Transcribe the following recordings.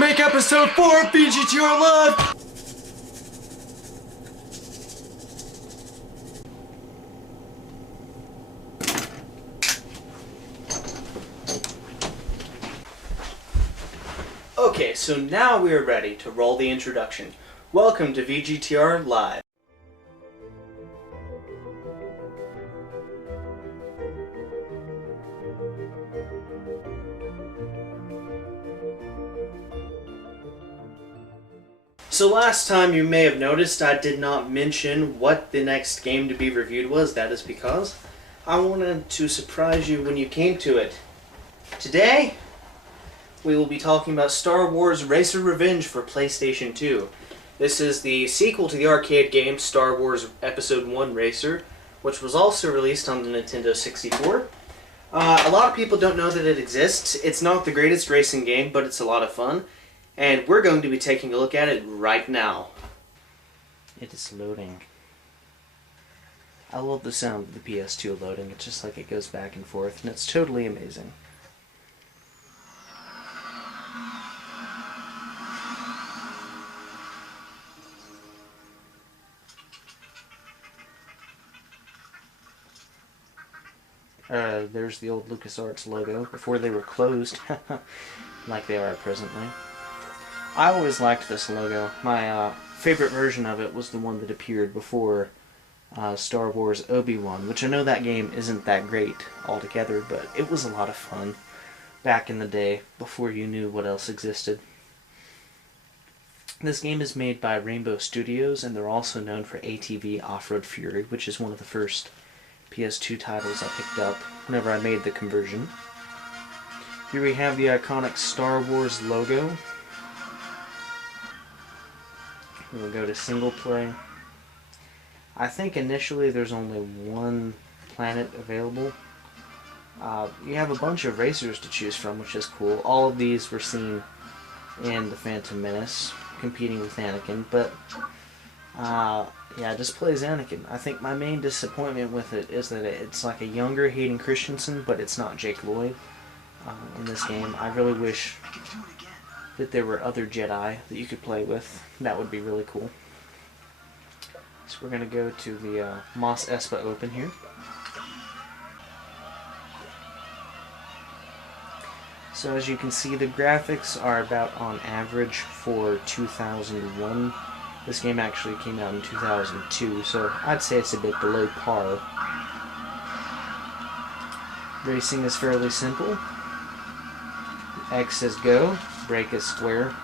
make episode 4 of VGTR Live! Okay, so now we are ready to roll the introduction. Welcome to VGTR Live. So last time you may have noticed I did not mention what the next game to be reviewed was. That is because I wanted to surprise you when you came to it. Today, we will be talking about Star Wars Racer Revenge for PlayStation 2. This is the sequel to the arcade game Star Wars Episode 1 Racer, which was also released on the Nintendo 64. A lot of people don't know that it exists. It's not the greatest racing game, but it's a lot of fun. And we're going to be taking a look at it right now. It is loading. I love the sound of the PS2 loading. It's just like it goes back and forth, and it's totally amazing. There's the old LucasArts logo before they were closed, like they are presently. I always liked this logo. My favorite version of it was the one that appeared before Star Wars Obi-Wan, which I know that game isn't that great altogether, but it was a lot of fun back in the day, before you knew what else existed. This game is made by Rainbow Studios, and they're also known for ATV Off-Road Fury, which is one of the first PS2 titles I picked up whenever I made the conversion. Here we have the iconic Star Wars logo. We'll go to single play. I think initially there's only one planet available. You have a bunch of racers to choose from, which is cool. All of these were seen in The Phantom Menace, competing with Anakin, but yeah, it just plays Anakin. I think my main disappointment with it is that it's like a younger Hayden Christensen, but it's not Jake Lloyd in this game. I really wish that there were other Jedi that you could play with. That would be really cool. So we're going to go to the Mos Espa Open here. So as you can see, the graphics are about on average for 2001. This game actually came out in 2002, so I'd say it's a bit below par. Racing is fairly simple. X is go, brake is square.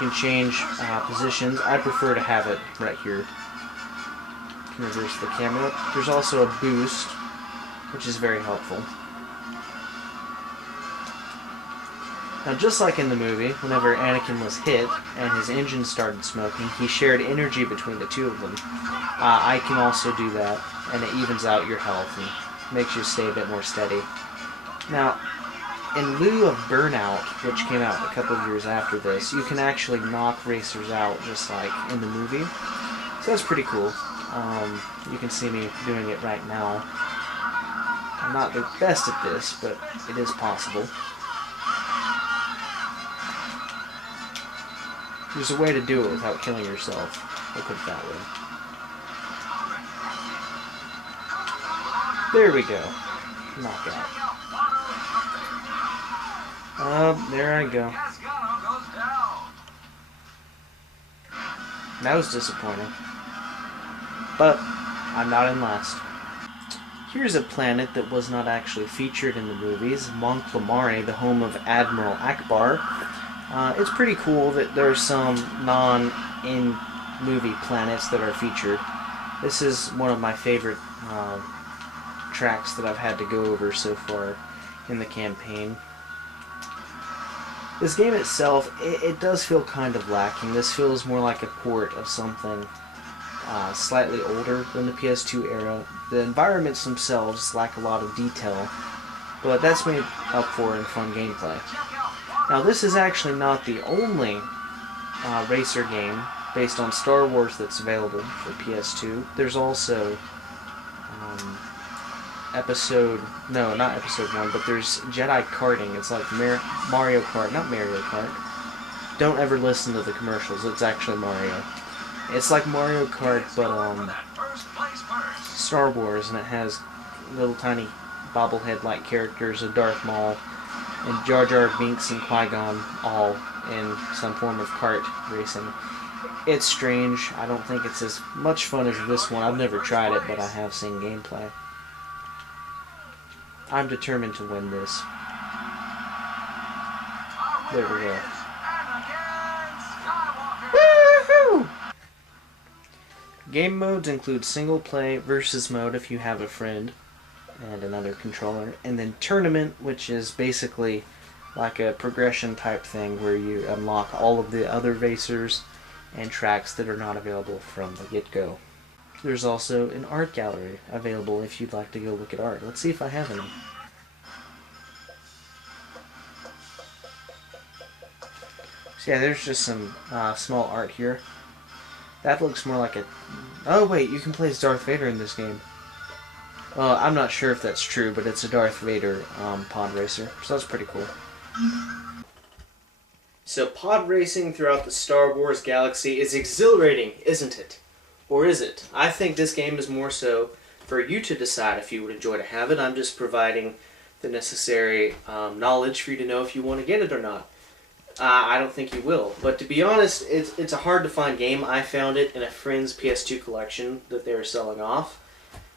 You can change positions. I prefer to have it right here. You can reverse the camera. There's also a boost, which is very helpful. Now, just like in the movie, whenever Anakin was hit and his engine started smoking, he shared energy between the two of them. I can also do that, and it evens out your health and makes you stay a bit more steady. Now, in lieu of Burnout, which came out a couple of years after this, you can actually knock racers out just like in the movie. So that's pretty cool. You can see me doing it right now. I'm not the best at this, but it is possible. There's a way to do it without killing yourself. I'll put it that way. There we go. Knockout. There I go. That was disappointing. But I'm not in last. Here's a planet that was not actually featured in the movies, Mon Calamari, the home of Admiral Akbar. It's pretty cool that there's some non-in-movie planets that are featured. This is one of my favorite tracks that I've had to go over so far in the campaign. This game itself, it does feel kind of lacking. This feels more like a port of something slightly older than the PS2 era. The environments themselves lack a lot of detail, but that's made up for in fun gameplay. Now, this is actually not the only racer game based on Star Wars that's available for PS2. There's also not episode 1, but there's Jedi karting. It's like Mario Kart, not Mario Kart. Don't ever listen to the commercials. It's actually Mario. It's like Mario Kart, but Star Wars, and it has little tiny bobblehead-like characters of Darth Maul and Jar Jar Binks and Qui-Gon all in some form of kart racing. It's strange. I don't think it's as much fun as this one. I've never tried it, but I have seen gameplay. I'm determined to win this. There we go. Woohoo! Game modes include single play, versus mode if you have a friend and another controller, and then tournament, which is basically like a progression type thing where you unlock all of the other racers and tracks that are not available from the get-go. There's also an art gallery available if you'd like to go look at art. Let's see if I have any. So yeah, there's just some small art here. That looks more like a... Oh wait, you can play as Darth Vader in this game. Well, I'm not sure if that's true, but it's a Darth Vader pod racer, so that's pretty cool. So pod racing throughout the Star Wars galaxy is exhilarating, isn't it? Or is it? I think this game is more so for you to decide if you would enjoy to have it. I'm just providing the necessary knowledge for you to know if you want to get it or not. I don't think you will. But to be honest, it's a hard to find game. I found it in a friend's PS2 collection that they were selling off.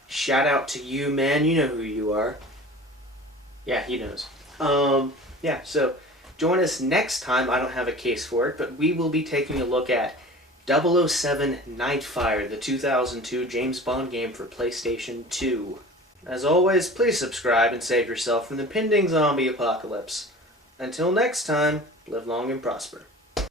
Shout out to you, man. You know who you are. Yeah, he knows. Yeah, so join us next time. I don't have a case for it, but we will be taking a look at 007 Nightfire, the 2002 James Bond game for PlayStation 2. As always, please subscribe and save yourself from the pending zombie apocalypse. Until next time, live long and prosper.